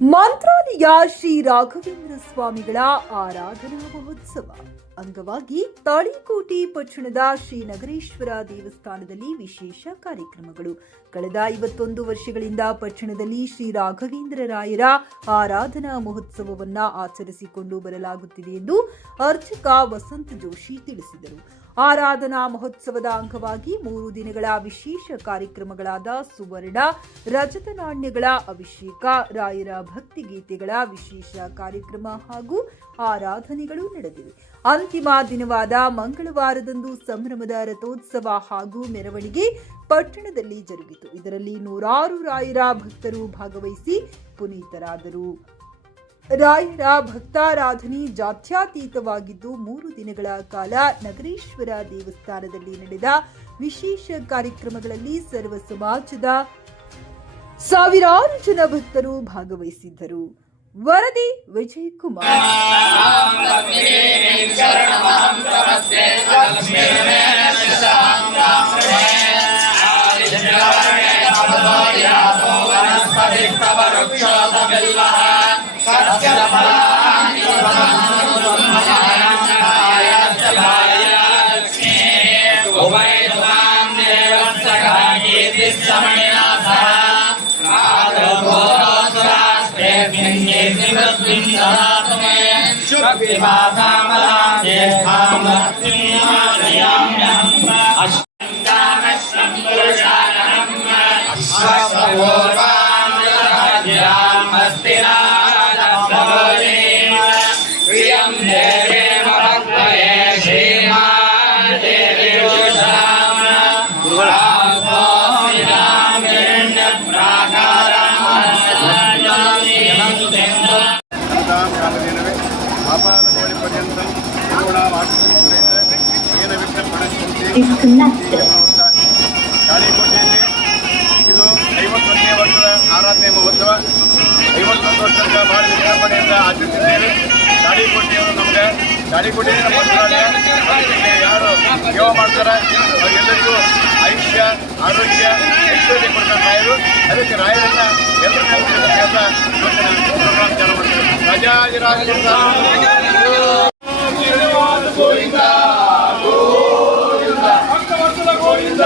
ಮಂತ್ರಾಲಯ ಶ್ರೀ ರಾಘವೇಂದ್ರ ಸ್ವಾಮಿಗಳ ಆರಾಧನಾ ಮಹೋತ್ಸವ ಅಂಗವಾಗಿ ತಾಳಿಕೋಟೆ ಪಟ್ಟಣದ ಶ್ರೀ ನಗರೇಶ್ವರ ದೇವಸ್ಥಾನದಲ್ಲಿ ವಿಶೇಷ ಕಾರ್ಯಕ್ರಮಗಳು. ಕಳೆದ 51 ವರ್ಷಗಳಿಂದ ಪಟ್ಟಣದಲ್ಲಿ ಶ್ರೀ ರಾಘವೇಂದ್ರ ರಾಯರ ಆರಾಧನಾ ಮಹೋತ್ಸವವನ್ನು ಆಚರಿಸಿಕೊಂಡು ಬರಲಾಗುತ್ತಿದೆ ಎಂದು ಅರ್ಚಕ ವಸಂತ ಜೋಶಿ ತಿಳಿಸಿದರು. ಆರಾಧನಾ ಮಹೋತ್ಸವದ ಅಂಗವಾಗಿ 3 ದಿನಗಳ ವಿಶೇಷ ಕಾರ್ಯಕ್ರಮಗಳಾದ ಸುವರ್ಣ, ರಜತ ನಾಣ್ಯಗಳ ಅಭಿಷೇಕ, ರಾಯರ ಭಕ್ತಿಗೀತೆಗಳ ವಿಶೇಷ ಕಾರ್ಯಕ್ರಮ ಹಾಗೂ ಆರಾಧನೆಗಳು ನಡೆದಿವೆ. ಅಂತಿಮ ದಿನವಾದ ಮಂಗಳವಾರದಂದು ಸಂಭ್ರಮದ ರಥೋತ್ಸವ ಹಾಗೂ ಮೆರವಣಿಗೆ ಪಟ್ಟಣದಲ್ಲಿ ಜರುಗಿತು. ಇದರಲ್ಲಿ ನೂರಾರು ರಾಯರ ಭಕ್ತರು ಭಾಗವಹಿಸಿ ಪುನೀತರಾದರು. ರಾಯರ ಭಕ್ತಾರಾಧನೆ ಜಾತ್ಯತೀತವಾಗಿದ್ದು 3 ದಿನಗಳ ಕಾಲ ನಗರೇಶ್ವರ ದೇವಸ್ಥಾನದಲ್ಲಿ ನಡೆದ ವಿಶೇಷ ಕಾರ್ಯಕ್ರಮಗಳಲ್ಲಿ ಸರ್ವ ಸಮಾಜದ ಸಾವಿರಾರು ಜನ ಭಕ್ತರು ಭಾಗವಹಿಸಿದ್ದರು. ವರದಿ ವಿಜಯ್ ಕುಮಾರ್. ತಾಳಿಕೋಟೆಯಲ್ಲಿ ಇದು 51ನೇ ವರ್ಷದ ಆರಾಧನೆ ಮಹೋತ್ಸವ. 51 ವರ್ಷದಿಂದ ಬಹಳ ವಿಜೃಂಭಣೆಯಿಂದ ಆಚರಿಸಿದ್ದೇವೆ. ತಾಳಿಕೋಟೆಯವರು ನಮಗೆ ತಾಳಿಕೋಟೆಯಿಂದ ಮಂತ್ರಾಲಯ ಯಾರು ಸೇವೆ ಮಾಡ್ತಾರೆ ಅವರೆಲ್ಲರಿಗೂ ಆಯುಷ್ಯ, ಆರೋಗ್ಯ, ಐಶ್ವರ್ಯ ಕೊಡ್ತಾರೆ ರಾಯರು. ಅದಕ್ಕೆ ರಾಯರನ್ನ ಎಲ್ಲರ ಕೆಲಸ ಪ್ರೋಗ್ರಾಮ್ ಚಾಲು ಮಾಡ್ತಾರೆ. ರಾಜಾಜಿರಾಜ ಗೋವಿಂದ ಗೋವಿಂದ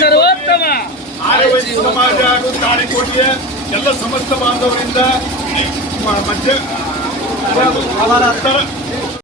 ಸರ್ವೋತ್ತಮ ಸಮಾಜ ತಾಳಿಕೋಟೆಯ ಎಲ್ಲ ಸಮಸ್ತ ಬಾಂಧವರಿಂದ